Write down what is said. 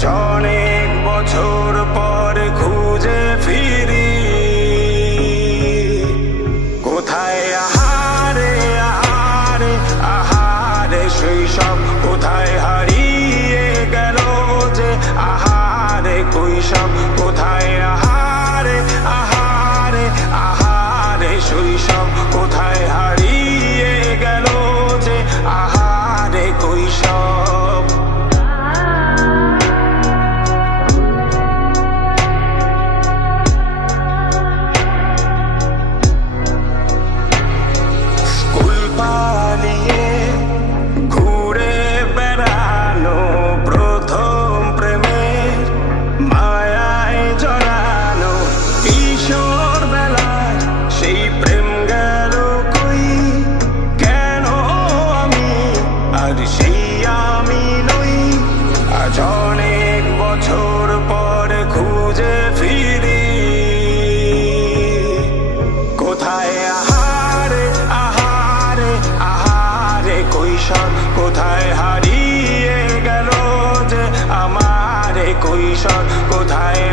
আজ অনেক বছর পর খুঁজে ফিরি কোথায় আহারে আহারে আহারে শৈশব কোথায় হারিয়ে গেল যে আহারে কৈশব কোথায় আহারে আহারে আহারে শৈশব কোথায় হারিয়ে গেল যে আহারে কৈশব স্কুল পালিয়ে ঘুরে বেড়ানো প্রথম প্রেমের মায়ায় জড়ানো কিশোর বেলায় সেই প্রেম গেল কই কেন আমি আর সেই আমি নই আজ অনেক বছর পর খুঁজে ফিরি কোথায় আহারে আহারে আহারে কৈশোর কোথায় হারিয়ে গেল যে আমারে কৈশোর কোথায়